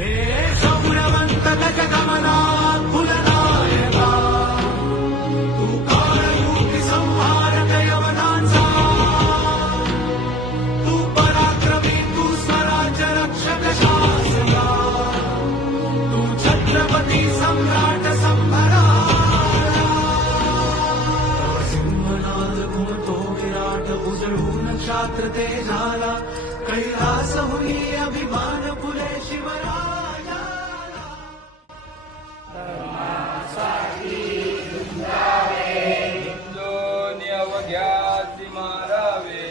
हे शौर्यवंत गजगमना फुलनायका, तू काळयुगी संहारक यवनांचा, तू पराक्रमी, तू स्वराज्य रक्षक शासका, तू छत्रपती सम्राट संभराला. सिंहनाद घुमतो विराट, उजळून क्षात्र तेजाला, कैलास होई अभिमान फुले शिवराजाला. दोन्ही अवघ्यासी मारावे,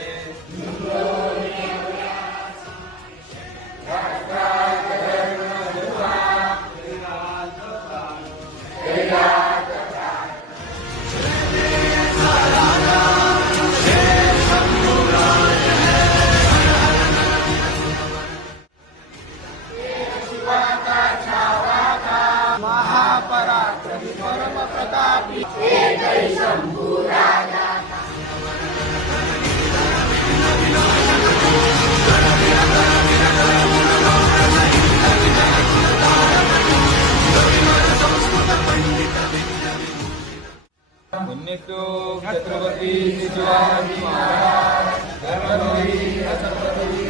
महापराक्रमी परम प्रतापी पुण्यश्लोक छत्रपती शिवाजी महाराज, धर्मवीर छत्रपती